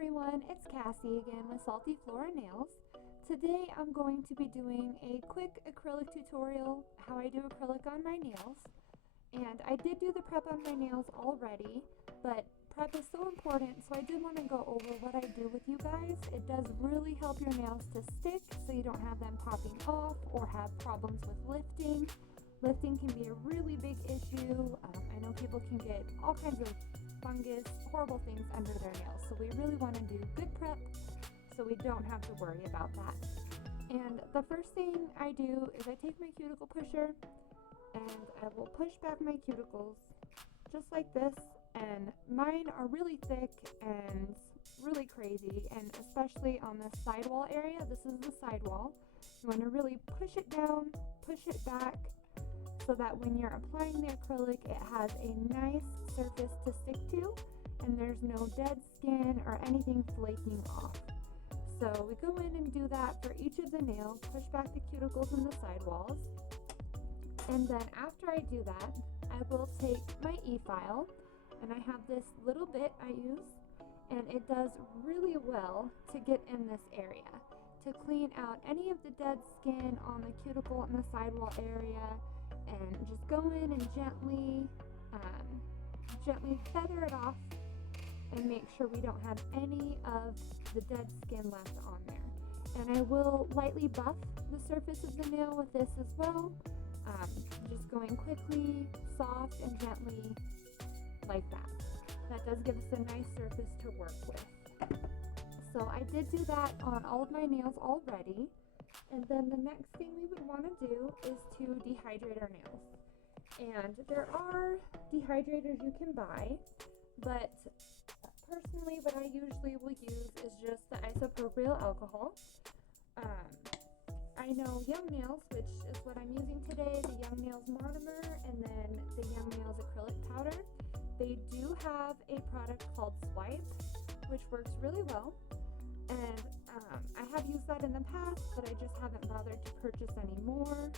everyone, it's Cassie again with Salty Flora Nails. Today I'm going to be doing a quick acrylic tutorial, how I do acrylic on my nails. And I did do the prep on my nails already, but prep is so important, so I did want to go over what I do with you guys. It does really help your nails to stick so you don't have them popping off or have problems with lifting. Lifting can be a really big issue. I know people can get all kinds of fungus, horrible things under their nails. So we really want to do good prep so we don't have to worry about that. And the first thing I do is I take my cuticle pusher and I will push back my cuticles just like this. And mine are really thick and really crazy, and especially on the sidewall area. This is the sidewall. You want to really push it down, push it back, so that when you're applying the acrylic, it has a nice surface to stick to and there's no dead skin or anything flaking off. So we go in and do that for each of the nails, push back the cuticles and the sidewalls. And then after I do that, I will take my e-file, and I have this little bit I use, and it does really well to get in this area, to clean out any of the dead skin on the cuticle and the sidewall area, and just go in and gently feather it off and make sure we don't have any of the dead skin left on there. And I will lightly buff the surface of the nail with this as well, just going quickly, soft and gently like that. That does give us a nice surface to work with. So I did do that on all of my nails already. And then the next thing we would want to do is to dehydrate our nails. And there are dehydrators you can buy, but personally what I usually will use is just the isopropyl alcohol. I know Young Nails, which is what I'm using today, the Young Nails monomer, and then the Young Nails acrylic powder. They do have a product called Swipe, which works really well. And I have used that in the past, but I just haven't bothered to purchase any more.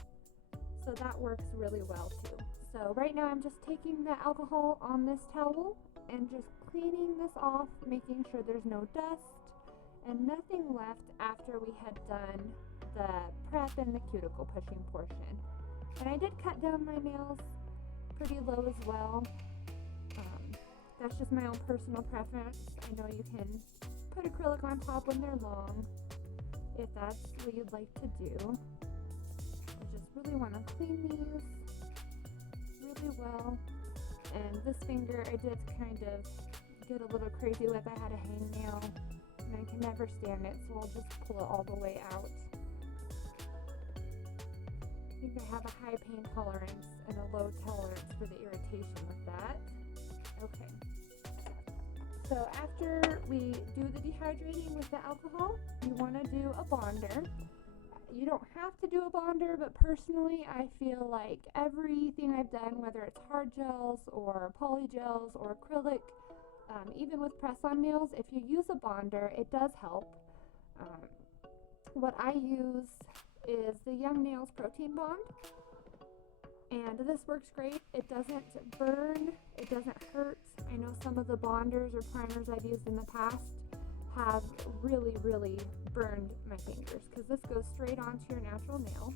So that works really well too. So right now I'm just taking the alcohol on this towel and just cleaning this off, making sure there's no dust and nothing left after we had done the prep and the cuticle pushing portion. And I did cut down my nails pretty low as well. That's just my own personal preference. I know you can put acrylic on top when they're long, if that's what you'd like to do. I just really want to clean these really well. And this finger I did kind of get a little crazy with. I had a hangnail and I can never stand it, so I'll just pull it all the way out. I think I have a high pain tolerance and a low tolerance for the irritation with that. Okay. So after we do the dehydrating with the alcohol, you want to do a bonder. You don't have to do a bonder, but personally I feel like everything I've done, whether it's hard gels or poly gels or acrylic, even with press-on nails, if you use a bonder, it does help. What I use is the Young Nails Protein Bond. And this works great. It doesn't burn, it doesn't hurt. I know some of the bonders or primers I've used in the past have really, really burned my fingers, because this goes straight onto your natural nail.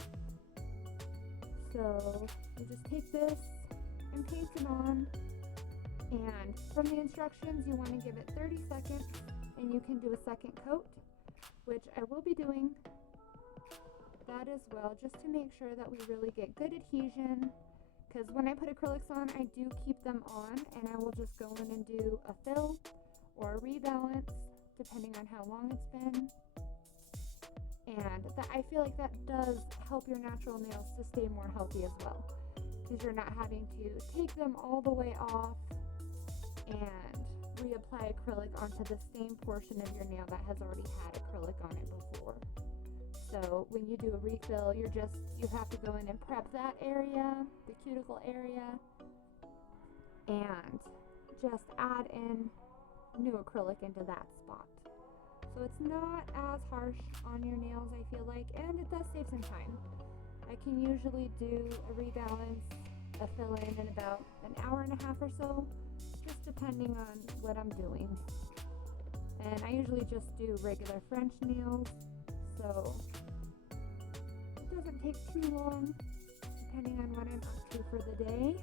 So you just take this and paint it on. And from the instructions, you want to give it 30 seconds, and you can do a second coat, which I will be doing that as well, just to make sure that we really get good adhesion, because when I put acrylics on, I do keep them on, and I will just go in and do a fill or a rebalance depending on how long it's been. And that, I feel like that does help your natural nails to stay more healthy as well, because you're not having to take them all the way off and reapply acrylic onto the same portion of your nail that has already had acrylic on it before. So when you do a refill, you have to go in and prep that area, the cuticle area, and just add in new acrylic into that spot. So it's not as harsh on your nails, I feel like, and it does save some time. I can usually do a rebalance, a fill-in in about an hour and a half or so, just depending on what I'm doing. and I usually just do regular French nails, so it doesn't take too long depending on what I'm up to for the day.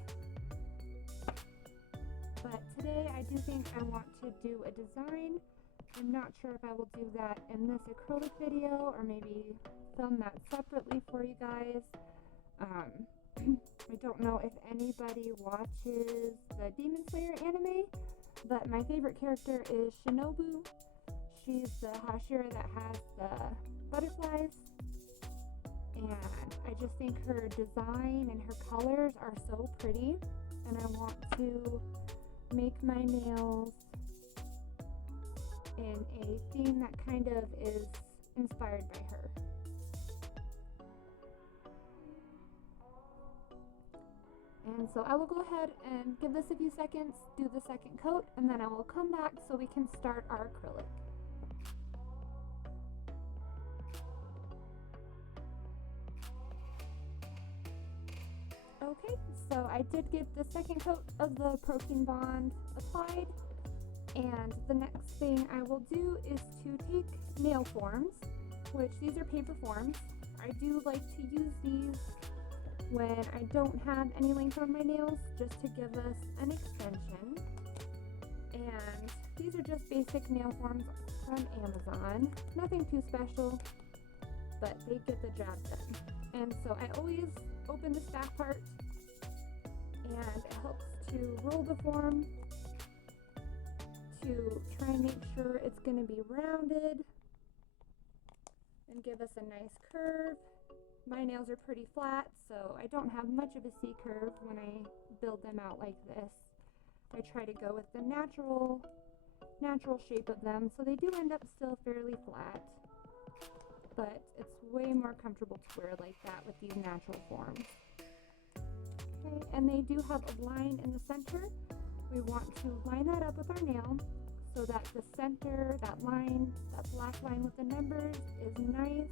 But today I do think I want to do a design. I'm not sure if I will do that in this acrylic video or maybe film that separately for you guys. I don't know if anybody watches the Demon Slayer anime, but my favorite character is Shinobu. She's the Hashira that has the butterflies, and I just think her design and her colors are so pretty, and I want to make my nails in a theme that kind of is inspired by her. And so I will go ahead and give this a few seconds, do the second coat, and then I will come back so we can start our acrylic. Okay, so I did get the second coat of the protein bond applied, and the next thing I will do is to take nail forms, which these are paper forms. I do like to use these when I don't have any length on my nails, just to give us an extension. And these are just basic nail forms from Amazon. Nothing too special, but they get the job done. And so I always open the stack part, and it helps to roll the form to try and make sure it's going to be rounded and give us a nice curve. My nails are pretty flat, so I don't have much of a C-curve when I build them out like this. I try to go with the natural shape of them, so they do end up still fairly flat, but it's way more comfortable to wear like that with these natural forms. Okay, and they do have a line in the center. We want to line that up with our nail so that the center, that line, that black line with the numbers is nice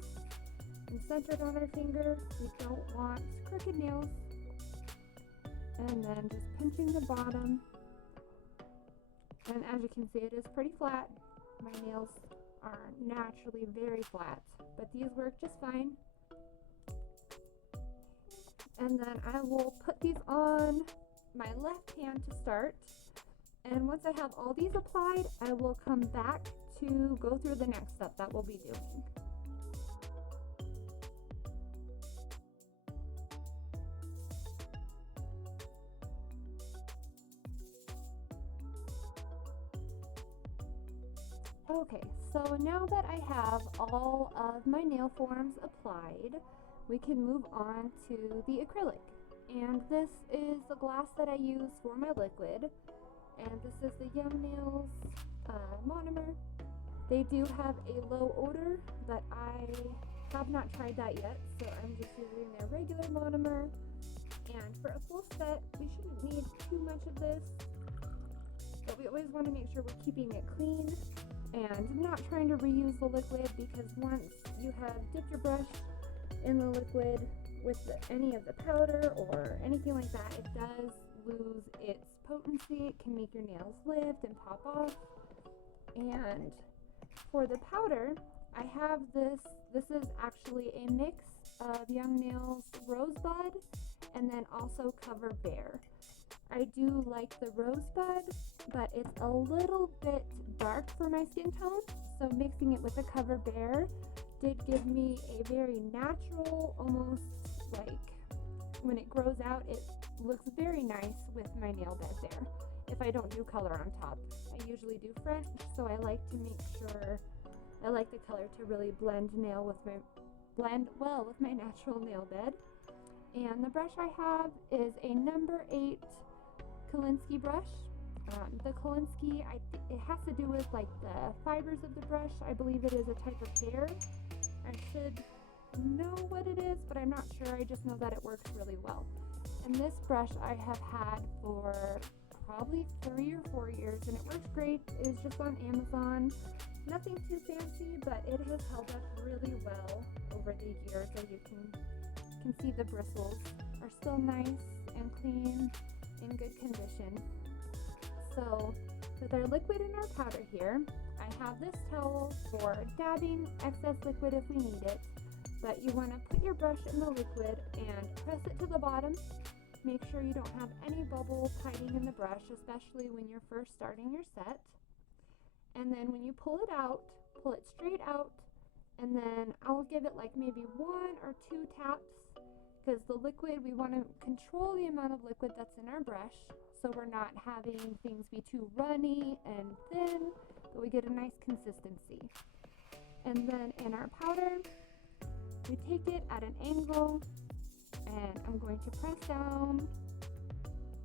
and centered on our finger. We don't want crooked nails. And then just pinching the bottom. And as you can see, it is pretty flat. My nails are naturally very flat, but these work just fine. And then I will put these on my left hand to start. And once I have all these applied, I will come back to go through the next step that we'll be doing. Okay, so now that I have all of my nail forms applied, we can move on to the acrylic. And this is the glass that I use for my liquid. And this is the Young Nails monomer. They do have a low odor, but I have not tried that yet, so I'm just using their regular monomer. And for a full set, we shouldn't need too much of this, but we always want to make sure we're keeping it clean and not trying to reuse the liquid, because once you have dipped your brush in the liquid with any of the powder or anything like that, it does lose its potency. It can make your nails lift and pop off. And for the powder, I have this is actually a mix of Young Nails Rosebud and then also Cover Bear. I do like the Rosebud, but it's a little bit dark for my skin tone, so mixing it with the Cover Bear did give me a very natural, almost like when it grows out, it looks very nice with my nail bed there. If I don't do color on top, I usually do French, so I like to make sure I like the color to really blend well with my natural nail bed. And the brush I have is a number 8 Kolinsky brush. The Kolinsky, it has to do with like the fibers of the brush. I believe it is a type of hair. I should know what it is, but I'm not sure. I just know that it works really well. And this brush I have had for probably 3 or 4 years, and it works great. It's just on Amazon. Nothing too fancy, but it has held up really well over the years. As you can see, the bristles are still nice and clean, in good condition. So With our liquid and our powder here, I have this towel for dabbing excess liquid if we need it, but you want to put your brush in the liquid and press it to the bottom. Make sure you don't have any bubbles hiding in the brush, especially when you're first starting your set. And then when you pull it out, pull it straight out, and then I'll give it like maybe 1 or 2 taps, because the liquid, we want to control the amount of liquid that's in our brush, so we're not having things be too runny and thin, but we get a nice consistency. And then in our powder, we take it at an angle, and I'm going to press down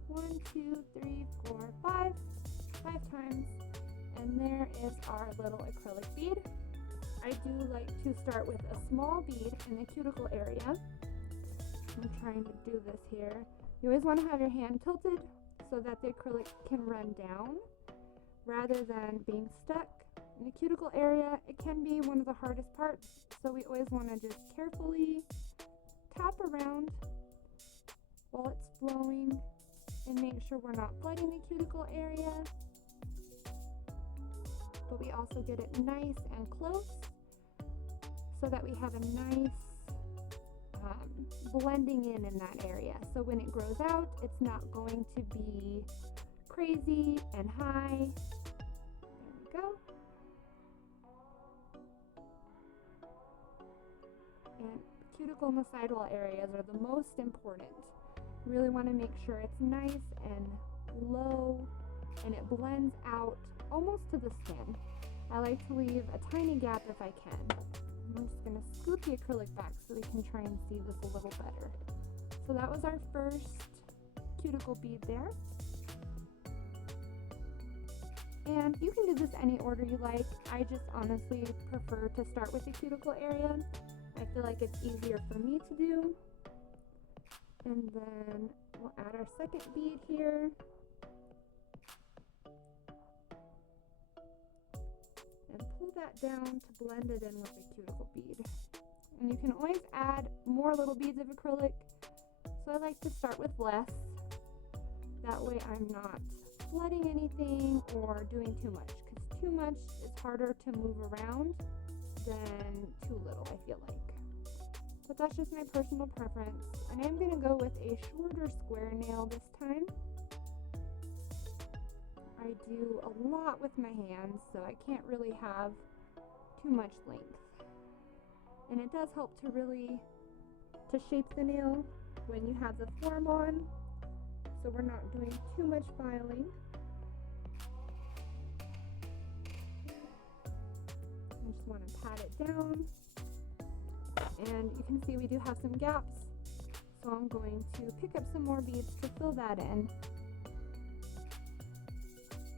1, 2, 3, 4, 5 times, and there is our little acrylic bead. I do like to start with a small bead in the cuticle area. I'm trying to do this here. You always want to have your hand tilted so that the acrylic can run down rather than being stuck. In the cuticle area, it can be one of the hardest parts, so we always want to just carefully tap around while it's flowing and make sure we're not flooding the cuticle area, but we also get it nice and close so that we have a nice blending in that area. So when it grows out, it's not going to be crazy and high. There we go. And cuticle and the sidewall areas are the most important. You really want to make sure it's nice and low and it blends out almost to the skin. I like to leave a tiny gap if I can. I'm just going to scoop the acrylic back so we can try and see this a little better. So that was our first cuticle bead there. And you can do this any order you like. I just honestly prefer to start with the cuticle area. I feel like it's easier for me to do. And then we'll add our second bead here. And pull that down to blend it in with the cuticle bead. And you can always add more little beads of acrylic. So I like to start with less. That way I'm not flooding anything or doing too much, because too much is harder to move around than too little, I feel like. But that's just my personal preference. And I'm going to go with a shorter square nail this time. I do a lot with my hands, so I can't really have too much length. And it does help to really shape the nail when you have the form on, so we're not doing too much filing. I just want to pat it down. And you can see we do have some gaps, so I'm going to pick up some more beads to fill that in.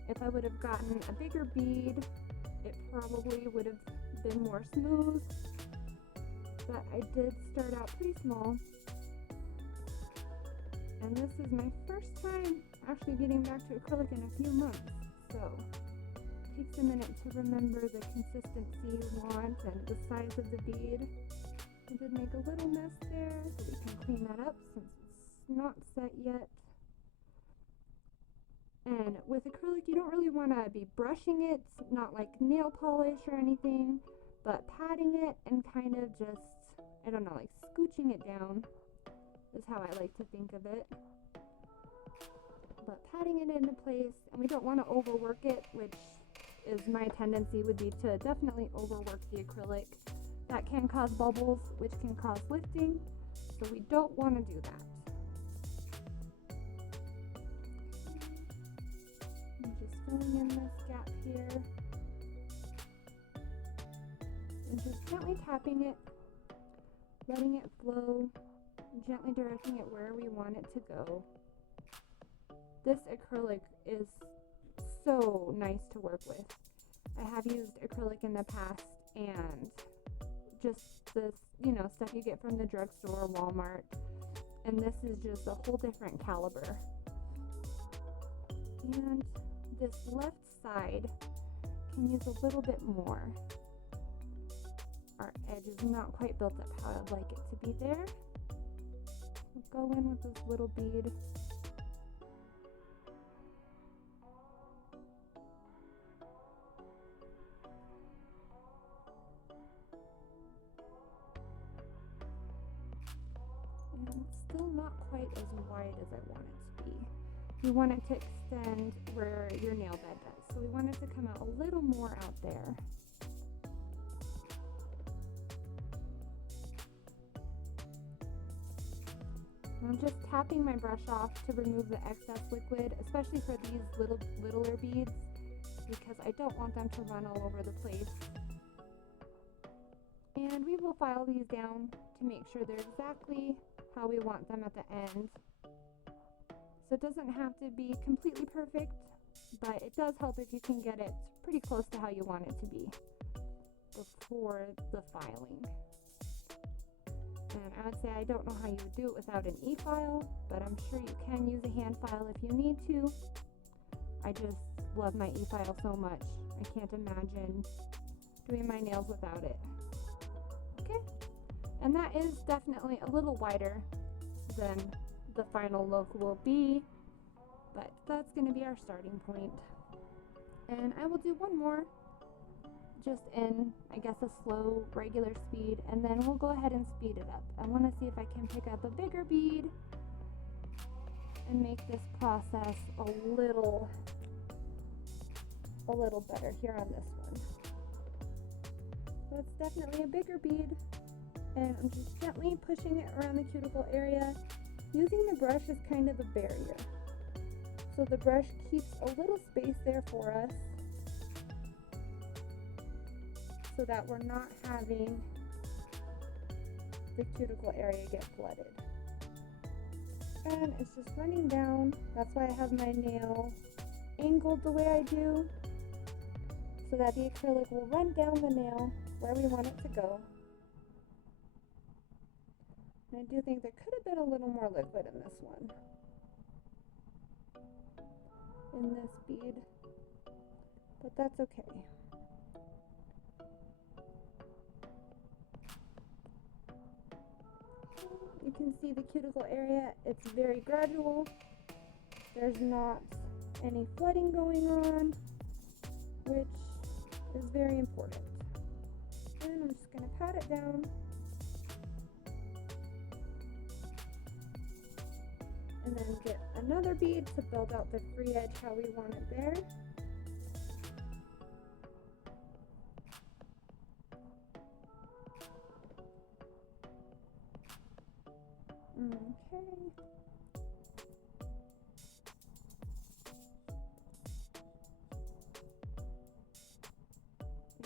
If I would have gotten a bigger bead, it probably would have been more smooth, but I did start out pretty small. And this is my first time actually getting back to acrylic in a few months, so it takes a minute to remember the consistency you want and the size of the bead. I did make a little mess there, but we can clean that up since it's not set yet. And with acrylic, you don't really want to be brushing it, not like nail polish or anything, but patting it and kind of just, I don't know, like scooching it down is how I like to think of it. But patting it into place, and we don't want to overwork it, which is my tendency would be to definitely overwork the acrylic. That can cause bubbles, which can cause lifting, so we don't want to do that. I'm just filling in this gap here. And just gently tapping it, letting it flow, gently directing it where we want it to go. This acrylic is so nice to work with. I have used acrylic in the past, and just this, stuff you get from the drugstore or Walmart, and this is just a whole different caliber. And this left side can use a little bit more. Our edge is not quite built up how I'd like it to be there. We'll go in with this little bead. still not quite as wide as I want it to be. We want it to extend where your nail bed does. So we want it to come out a little more out there. I'm just tapping my brush off to remove the excess liquid, especially for these littler beads, because I don't want them to run all over the place. And we will file these down to make sure they're exactly how we want them at the end. So it doesn't have to be completely perfect, but it does help if you can get it pretty close to how you want it to be before the filing. And I would say I don't know how you would do it without an e-file, but I'm sure you can use a hand file if you need to. I just love my e-file so much. I can't imagine doing my nails without it. Okay, and that is definitely a little wider than the final look will be, but that's going to be our starting point. And I will do one more just in, I guess, a slow regular speed, and then we'll go ahead and speed it up. I want to see if I can pick up a bigger bead and make this process a little better here on this one. So it's definitely a bigger bead, and I'm just gently pushing it around the cuticle area. Using the brush is kind of a barrier, so the brush keeps a little space there for us so that we're not having the cuticle area get flooded. And it's just running down. That's why I have my nail angled the way I do, so that the acrylic will run down the nail where we want it to go. And I do think there could have been a little more liquid in this one, in this bead, but that's okay. You can see the cuticle area, it's very gradual. There's not any flooding going on, which is very important. And I'm just going to pat it down. And then get another bead to build out the free edge how we want it there. Okay.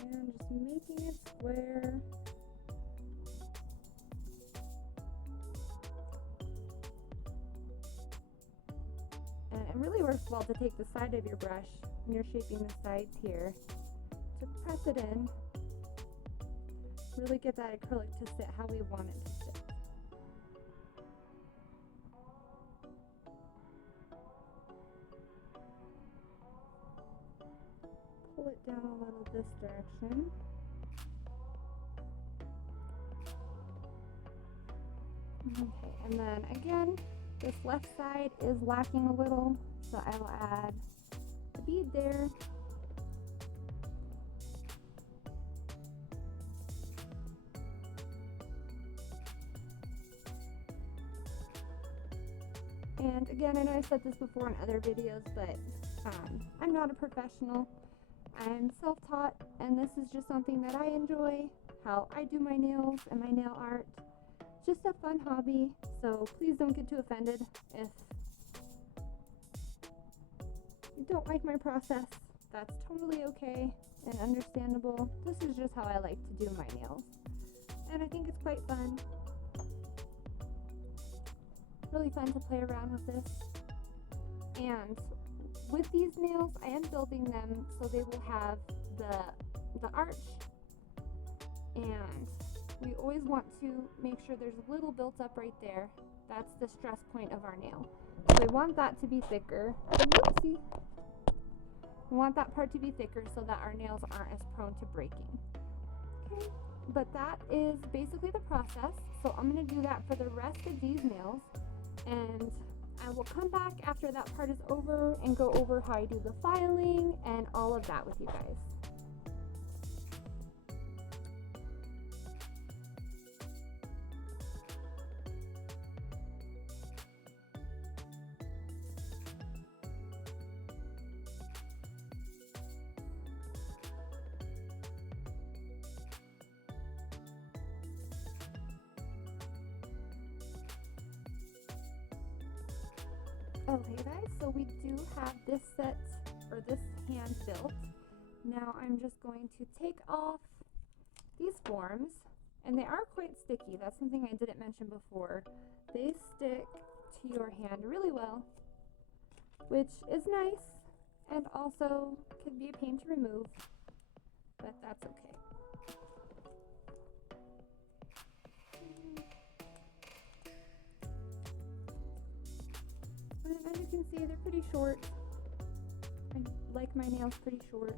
And just making it square. And it really works well to take the side of your brush when you're shaping the sides here to press it in. Really get that acrylic to sit how we want it to sit. Pull it down a little this direction. Okay, and then again, this left side is lacking a little, so I will add a bead there. And again, I know I've said this before in other videos, but I'm not a professional. I'm self-taught, and this is just something that I enjoy, how I do my nails and my nail art. Just a fun hobby, so please don't get too offended if you don't like my process. That's totally okay and understandable. This is just how I like to do my nails, and I think it's quite fun. Really fun to play around with this. And with these nails, I am building them so they will have the arch, and we always want to make sure there's a little built up right there. That's the stress point of our nail. So we want that to be thicker. Whoopsie. We want that part to be thicker so that our nails aren't as prone to breaking. Okay, but that is basically the process. So I'm going to do that for the rest of these nails, and I will come back after that part is over and go over how I do the filing and all of that with you guys. Okay guys, so we do have this set, or this hand built. Now I'm just going to take off these forms, and they are quite sticky. That's something I didn't mention before. They stick to your hand really well, which is nice, and also can be a pain to remove, but that's okay. And as you can see, they're pretty short. I like my nails pretty short.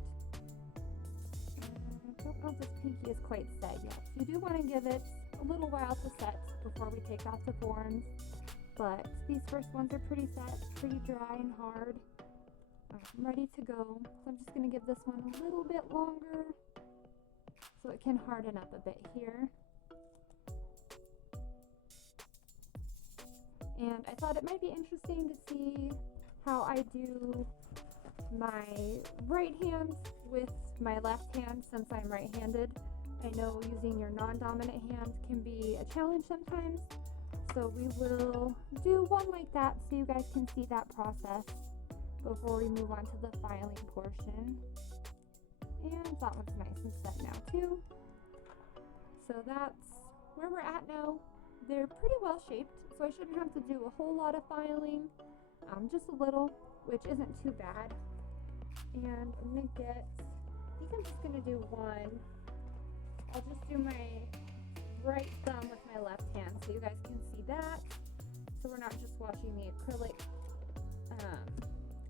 I don't know if this pinky is quite set yet. You do want to give it a little while to set before we take off the forms, but these first ones are pretty set, pretty dry and hard. I'm ready to go, so I'm just going to give this one a little bit longer so it can harden up a bit here. And I thought it might be interesting to see how I do my right hand with my left hand since I'm right-handed. I know using your non-dominant hand can be a challenge sometimes, so we will do one like that so you guys can see that process before we move on to the filing portion. And that one's nice and set now too. So that's where we're at now. They're pretty well shaped, so I shouldn't have to do a whole lot of filing, just a little, which isn't too bad. And I'm going to get, I think I'm just going to do one. I'll just do my right thumb with my left hand so you guys can see that. So we're not just watching the acrylic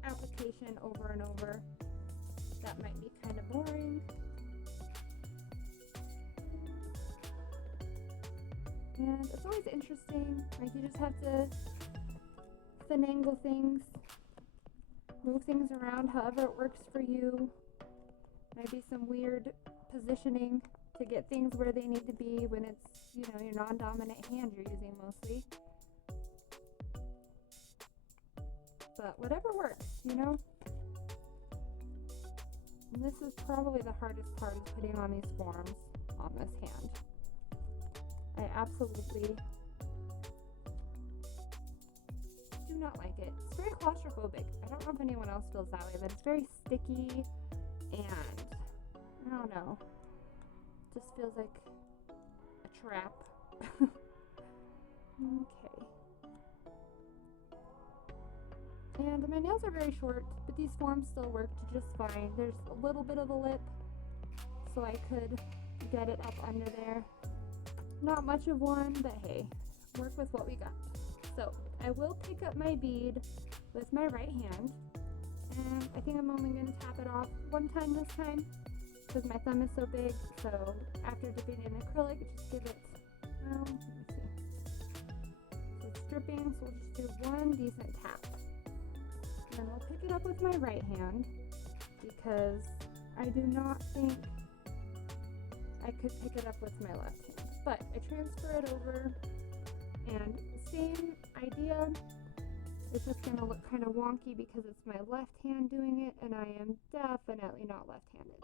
application over and over. That might be kind of boring. And it's always interesting, like you just have to finagle things, move things around however it works for you. Might be some weird positioning to get things where they need to be when it's, you know, your non-dominant hand you're using mostly. But whatever works, you know? And this is probably the hardest part, is putting on these forms on this hand. I absolutely do not like it. It's very claustrophobic. I don't know if anyone else feels that way, but it's very sticky and I don't know. Just feels like a trap. Okay. And my nails are very short, but these forms still work just fine. There's a little bit of a lip, so I could get it up under there. Not much of one, but hey, work with what we got. So I will pick up my bead with my right hand, and I think I'm only going to tap it off one time this time because my thumb is so big. So after dipping in acrylic, just give it, well, let me see. So it's dripping, so we'll just do one decent tap. And then we'll pick it up with my right hand because I do not think I could pick it up with my left hand. But I transfer it over, and same idea. It's just going to look kind of wonky because it's my left hand doing it, and I am definitely not left-handed.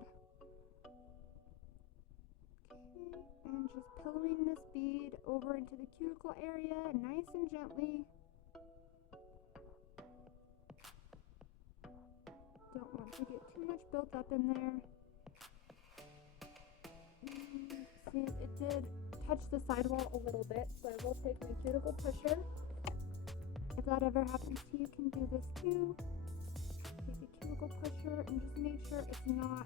Okay, and just pillowing this bead over into the cuticle area, nice and gently. Don't want to get too much built up in there. See, it did touch the sidewall a little bit, so I will take my cuticle pusher. If that ever happens to you, you can do this too. Take the cuticle pusher and just make sure it's not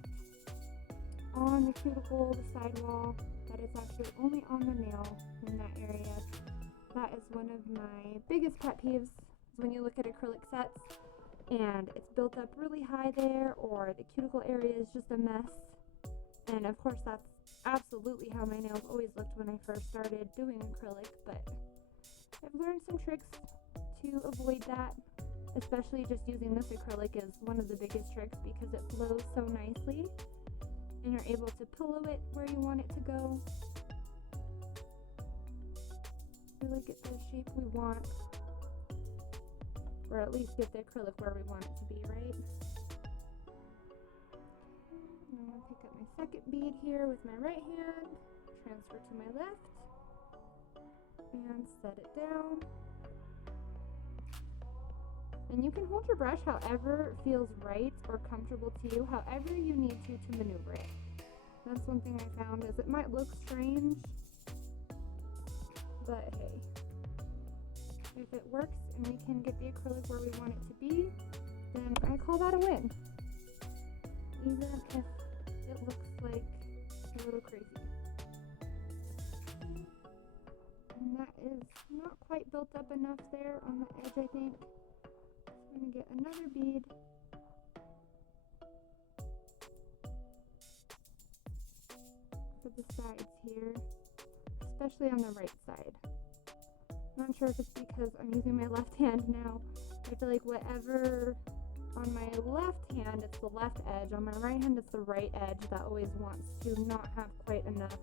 on the cuticle, the sidewall, that it's actually only on the nail in that area. That is one of my biggest pet peeves, is when you look at acrylic sets and it's built up really high there, or the cuticle area is just a mess. And of course that's absolutely how my nails always looked when I first started doing acrylic, but I've learned some tricks to avoid that, especially just using this acrylic is one of the biggest tricks because it flows so nicely and you're able to pillow it where you want it to go. Really get the shape we want, or at least get the acrylic where we want it to be, right? I'm going to pick up my second bead here with my right hand, transfer to my left, and set it down. And you can hold your brush however feels right or comfortable to you, however you need to maneuver it. That's one thing I found is it might look strange, but hey, if it works and we can get the acrylic where we want it to be, then I call that a win. Even if it looks like a little crazy. And that is not quite built up enough there on the edge, I think. I'm going to get another bead. For the sides here, especially on the right side. I'm not sure if it's because I'm using my left hand now. I feel like whatever on my left hand, it's the left edge. On my right hand, it's the right edge that always wants to not have quite enough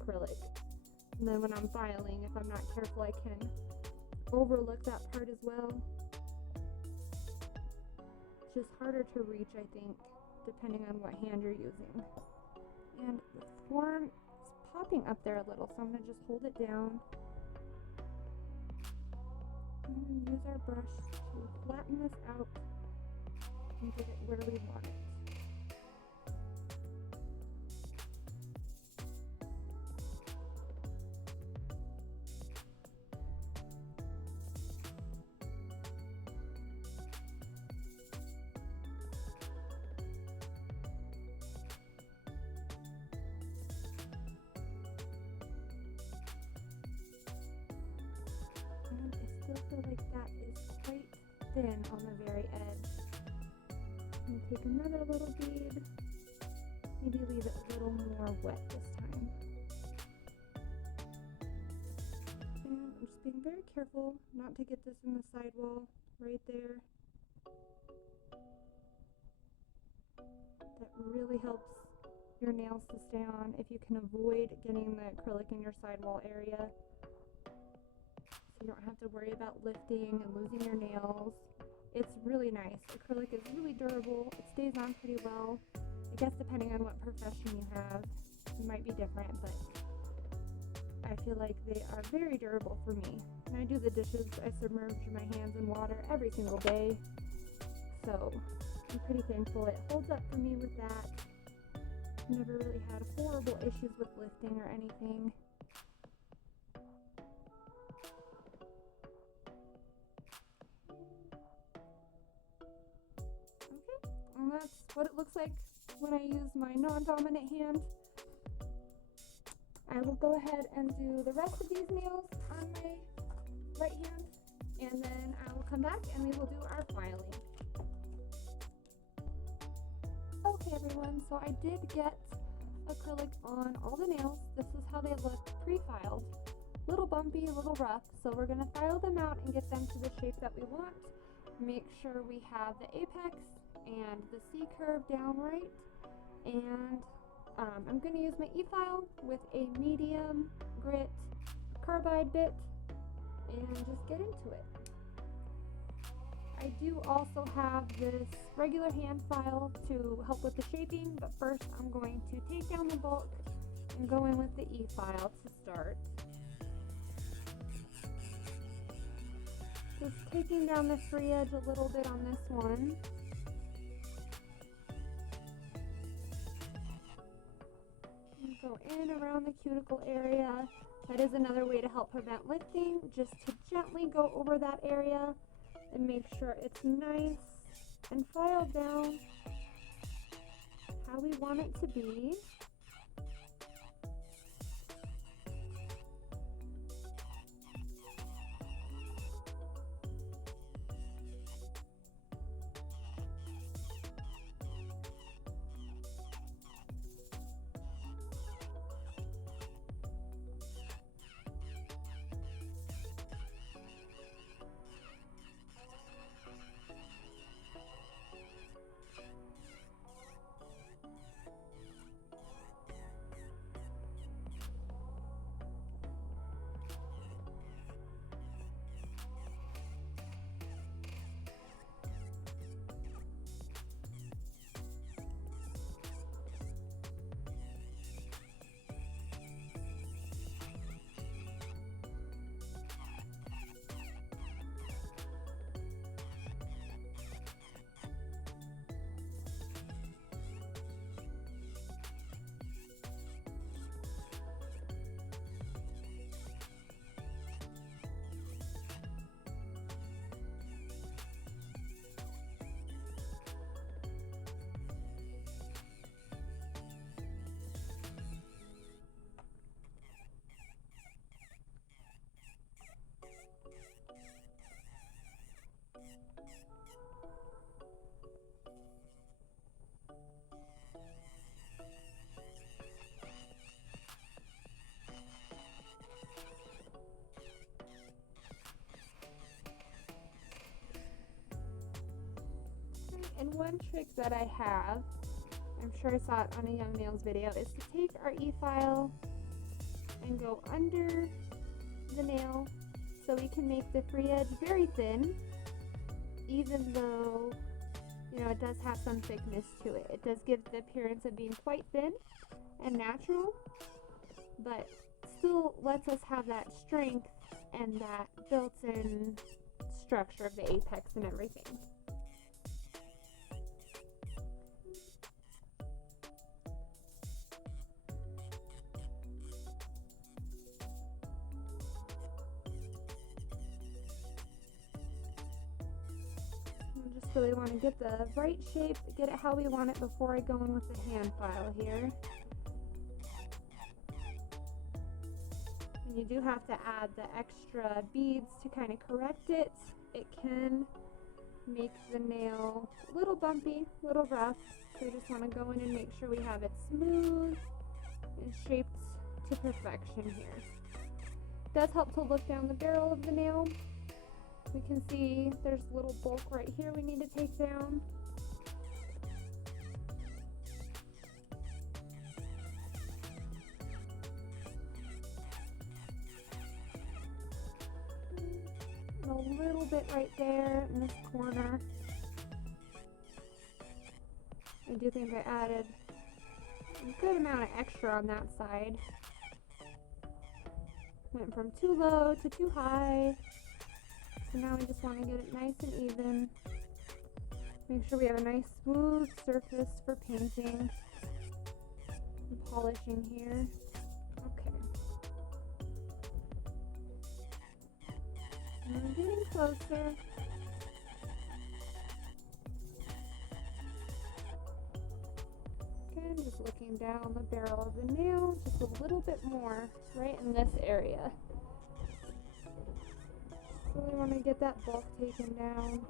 acrylic. And then when I'm filing, if I'm not careful, I can overlook that part as well. It's just harder to reach, I think, depending on what hand you're using. And the form is popping up there a little, so I'm going to just hold it down. And use our brush to flatten this out and get it where we want it. And I still feel like that is quite thin on the very edge. I'm going to take another little bead, maybe leave it a little more wet this time. And I'm just being very careful not to get this in the sidewall right there. That really helps your nails to stay on if you can avoid getting the acrylic in your sidewall area. So you don't have to worry about lifting and losing your nails. It's really nice. Acrylic is really durable. It stays on pretty well. I guess depending on what profession you have, it might be different, but I feel like they are very durable for me. When I do the dishes, I submerge my hands in water every single day. So I'm pretty thankful it holds up for me with that. Never really had horrible issues with lifting or anything. And that's what it looks like when I use my non-dominant hand. I will go ahead and do the rest of these nails on my right hand, and then I will come back and we will do our filing. Okay everyone, so I did get acrylic on all the nails. This is how they look pre-filed. Little bumpy, a little rough, so we're going to file them out and get them to the shape that we want. Make sure we have the apex and the C-curve down right, and I'm going to use my e-file with a medium grit carbide bit and just get into it. I do also have this regular hand file to help with the shaping, but first I'm going to take down the bulk and go in with the e-file to start. Just taking down the free edge a little bit on this one. And go in around the cuticle area. That is another way to help prevent lifting, just to gently go over that area and make sure it's nice and filed down how we want it to be. one trick that I have, I'm sure I saw it on a Young Nails video, is to take our e-file and go under the nail so we can make the free edge very thin, even though, you know, it does have some thickness to it. It does give the appearance of being quite thin and natural, but still lets us have that strength and that built-in structure of the apex and everything. I just really want to get the right shape, get it how we want it before I go in with the hand file here. And you do have to add the extra beads to kind of correct it. It can make the nail a little bumpy, a little rough, so we just want to go in and make sure we have it smooth and shaped to perfection here. It does help to look down the barrel of the nail. We can see there's a little bulk right here we need to take down. A little bit right there in this corner. I do think I added a good amount of extra on that side. Went from too low to too high. So now we just want to get it nice and even. Make sure we have a nice smooth surface for painting and polishing here. Okay. And I'm getting closer. Again, just looking down the barrel of the nail, just a little bit more right in this area. Really want to get that bulk taken down.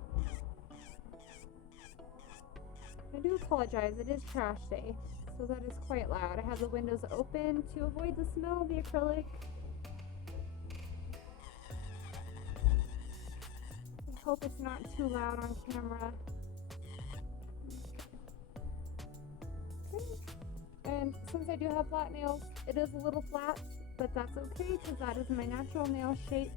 I do apologize, it is trash day, so that is quite loud. I have the windows open to avoid the smell of the acrylic. I hope it's not too loud on camera. Okay. And since I do have flat nails, it is a little flat, but that's okay because that is my natural nail shape.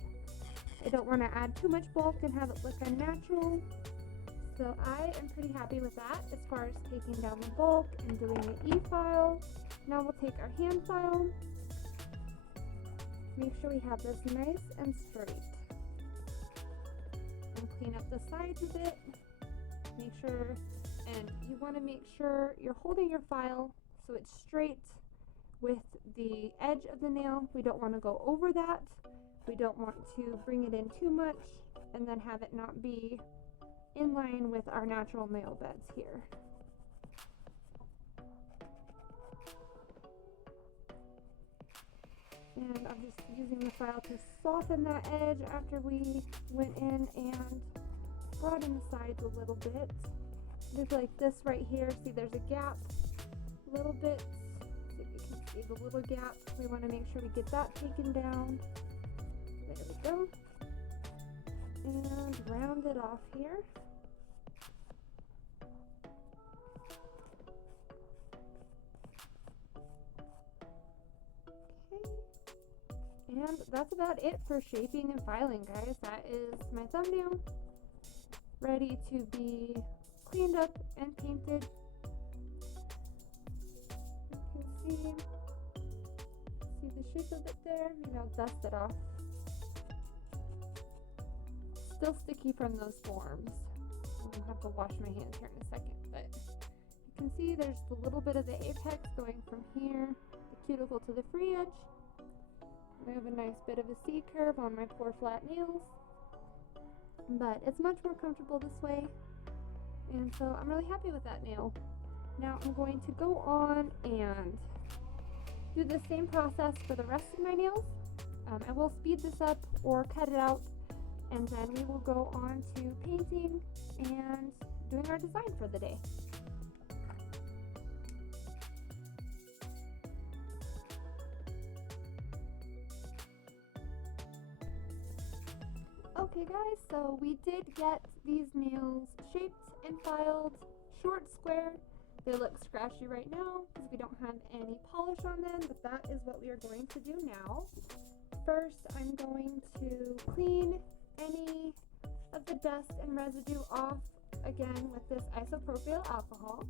I don't want to add too much bulk and have it look unnatural. So I am pretty happy with that as far as taking down the bulk and doing the e-file. Now we'll take our hand file. Make sure we have this nice and straight. And clean up the sides a bit. Make sure, and you want to make sure you're holding your file so it's straight with the edge of the nail. We don't want to go over that. We don't want to bring it in too much and then have it not be in line with our natural nail beds here. And I'm just using the file to soften that edge after we went in and brought in the sides a little bit. Just like this right here, see there's a gap, a little bit. See if you can see the little gap. We want to make sure we get that taken down. There we go. And round it off here. Okay. And that's about it for shaping and filing, guys. That is my thumbnail, ready to be cleaned up and painted. You can see the shape of it there. Maybe I'll dust it off. Still sticky from those forms. I'll have to wash my hands here in a second, but you can see there's a little bit of the apex going from here, the cuticle to the free edge. We have a nice bit of a C curve on my poor flat nails, but it's much more comfortable this way, and so I'm really happy with that nail. Now I'm going to go on and do the same process for the rest of my nails. I will speed this up or cut it out, and then we will go on to painting and doing our design for the day. Okay guys, so we did get these nails shaped and filed, short square. They look scratchy right now because we don't have any polish on them, but that is what we are going to do now. First, I'm going to clean any of the dust and residue off again with this isopropyl alcohol.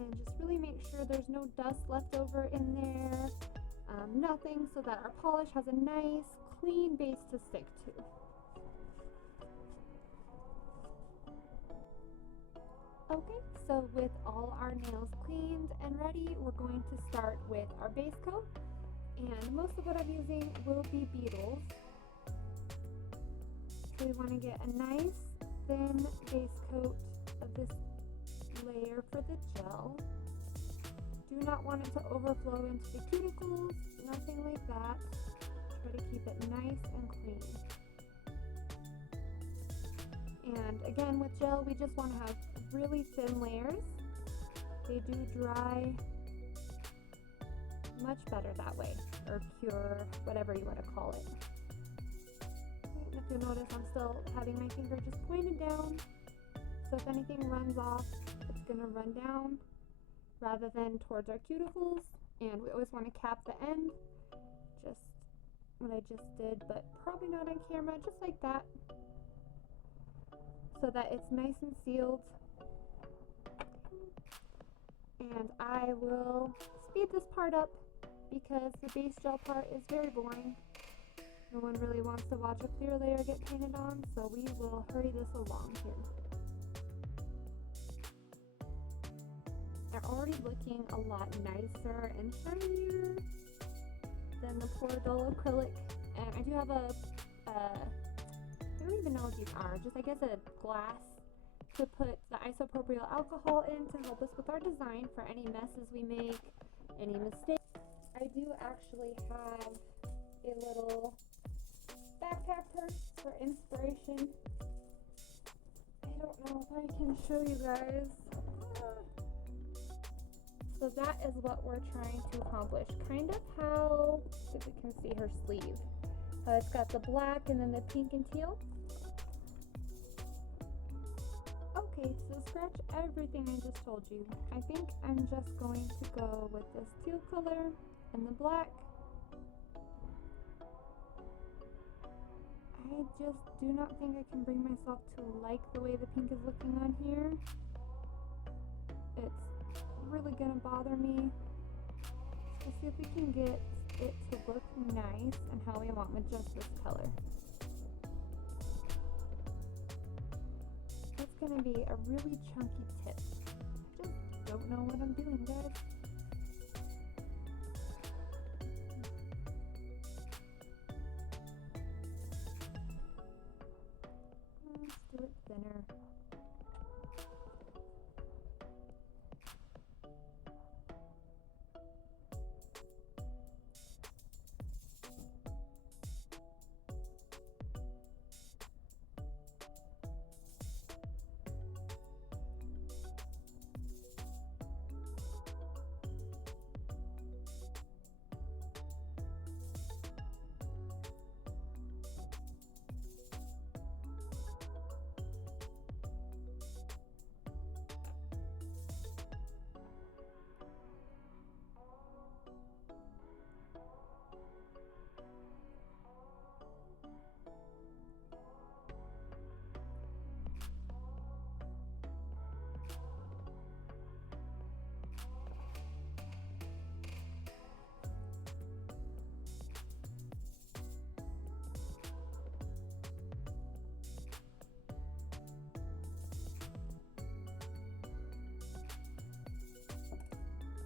And just really make sure there's no dust left over in there, nothing, so that our polish has a nice clean base to stick to. Okay, so with all our nails cleaned and ready, we're going to start with our base coat, and most of what I'm using will be beetles. So we want to get a nice thin base coat of this layer for the gel. Do not want it to overflow into the cuticles, nothing like that. Try to keep it nice and clean. And again, with gel, we just want to have really thin layers. They do dry much better that way, or cure, whatever you want to call it. And if you'll notice, I'm still having my finger just pointed down, so if anything runs off, it's going to run down rather than towards our cuticles. And we always want to cap the end, just what I just did, but probably not on camera, just like that, so that it's nice and sealed. And I will speed this part up because the base gel part is very boring. No one really wants to watch a clear layer get painted on, so we will hurry this along here. They're already looking a lot nicer and shinier than the poor dull acrylic. And I do have I don't even know what these are, just I guess a glass to put the isopropyl alcohol in to help us with our design for any messes we make, any mistakes. I do actually have a little backpack purse for inspiration. I don't know if I can show you guys. So that is what we're trying to accomplish. Kind of how, if we can see her sleeve. It's got the black and then the pink and teal. Okay, so scratch everything I just told you. I think I'm just going to go with this teal color and the black. I just do not think I can bring myself to like the way the pink is looking on here. It's really gonna bother me. Let's see if we can get it to look nice and how we want with just this color. It's gonna be a really chunky tip. I just don't know what I'm doing, guys. Let's do it thinner.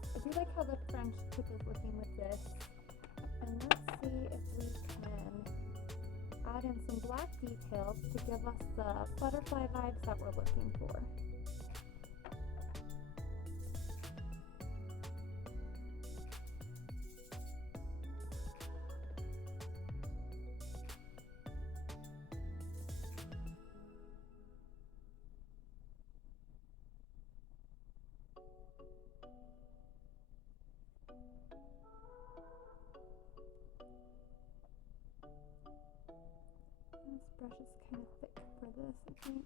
I do like how the French tip is looking with this. And let's see if we can add in some black details to give us the butterfly vibes that we're looking for. brush is kind of thick for this, I think.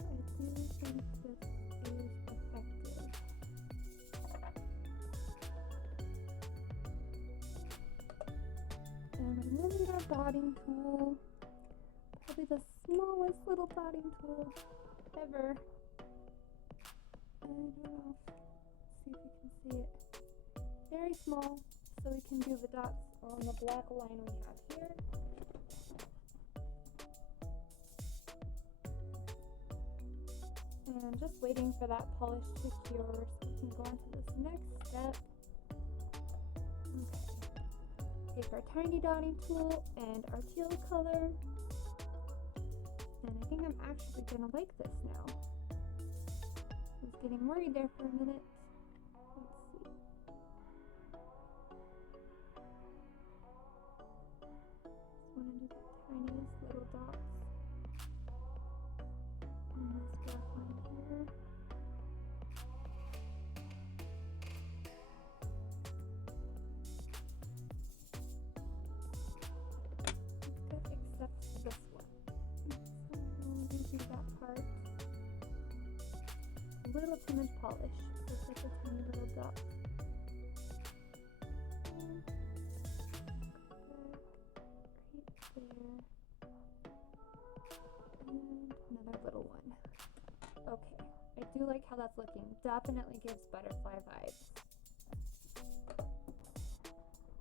I do think this is effective. And I'm going to need our dotting tool. Probably the smallest little dotting tool ever. I don't know. See if you can see it. Very small, so we can do the dots on the black line we have here. And just waiting for that polish to cure so we can go on to this next step. Okay. Take our tiny dotting tool and our teal color. And I think I'm actually gonna like this now. I was getting worried there for a minute. Let's see. Just want to do the tiniest little dots on this black line here. Good, except this one. So we'll redo that part. A little too much polish for such a tiny little dot. And right there. And another little one. Okay, I do like how that's looking. Definitely gives butterfly vibes.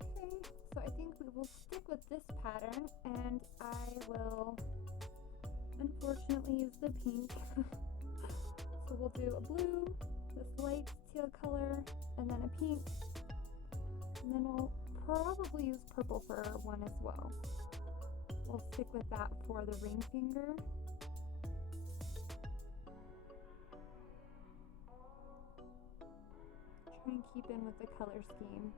Okay, so I think we will stick with this pattern, and I will unfortunately use the pink. So we'll do a blue, this light teal color, and then a pink, and then we'll probably use purple for one as well. We'll stick with that for the ring finger. Try and keep in with the color scheme.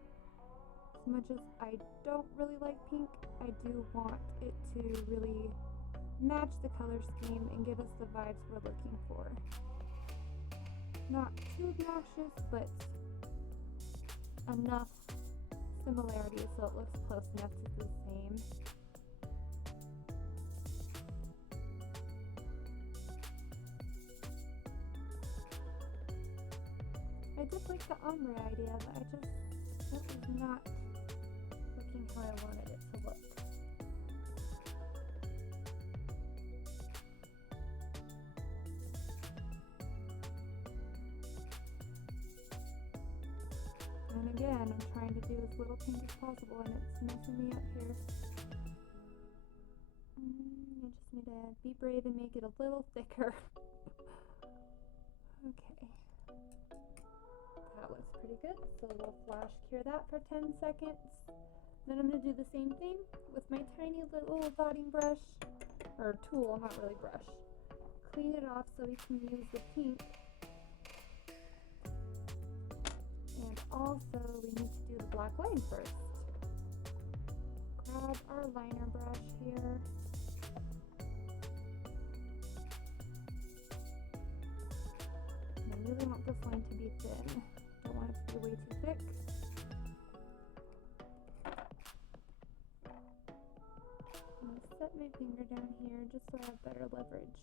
As much as I don't really like pink, I do want it to really match the color scheme and give us the vibes we're looking for. Not too obnoxious, but enough similarities so it looks close enough to the same. I did like the ombre idea, but that was not looking how I wanted it to look. And again, I'm trying to do as little pink as possible, and it's messing me up here. I just need to be brave and make it a little thicker. Okay. That looks pretty good, so we'll flash cure that for 10 seconds. Then I'm going to do the same thing with my tiny little dotting brush, or tool, not really brush. Clean it off so we can use the pink. And also, we need to do the black line first. Grab our liner brush here. And I really want this line to be thin. Don't want it to be way too thick. I'm going to set my finger down here just so I have better leverage.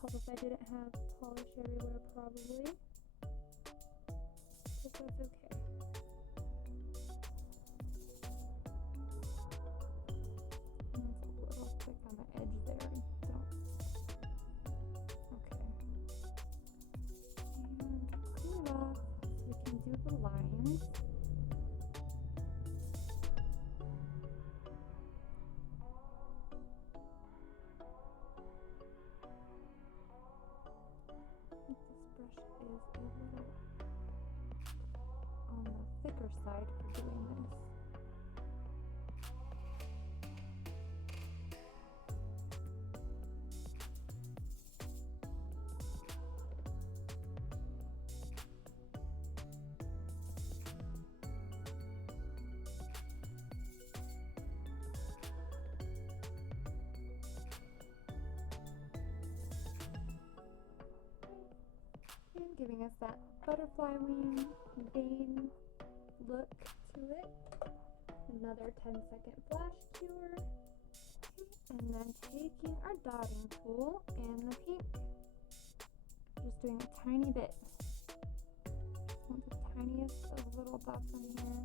Help if I didn't have polish everywhere, probably. But that's okay. And it's a little thick on the edge there. Okay. And clean it off so we can do the lines. This brush is a little on the thicker side for doing this. giving us that butterfly wing vein look to it. Another 10-second flash cure. And then taking our dotting tool in the pink, just doing a tiny bit. Just want the tiniest of little dots in here.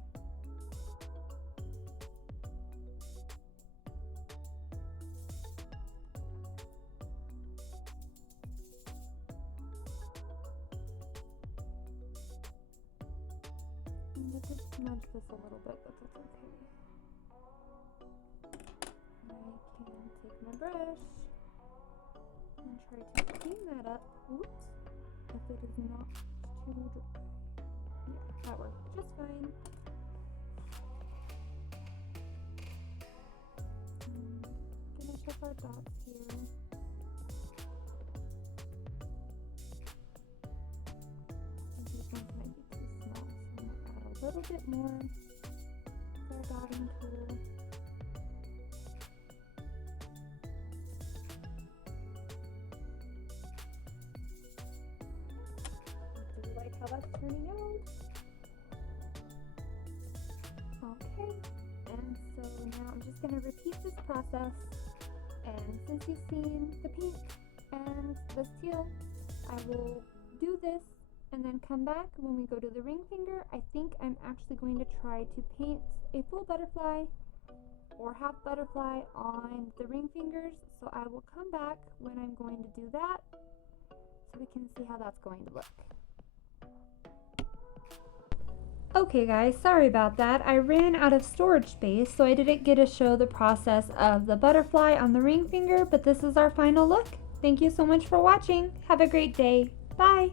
And I did smudge this a little bit, but that's okay. I can take my brush and try to clean that up. Oops, if it is not too dry. Yeah, that worked just fine. And finish up our dots here. These ones might be too small, so I'm going to add a little bit more with our dotting tool. How that's turning out. Okay, and so now I'm just going to repeat this process, and since you've seen the pink and this teal, I will do this and then come back when we go to the ring finger. I think I'm actually going to try to paint a full butterfly or half butterfly on the ring fingers, so I will come back when I'm going to do that so we can see how that's going to look. Okay guys, sorry about that. I ran out of storage space, so I didn't get to show the process of the butterfly on the ring finger, but this is our final look. Thank you so much for watching. Have a great day. Bye!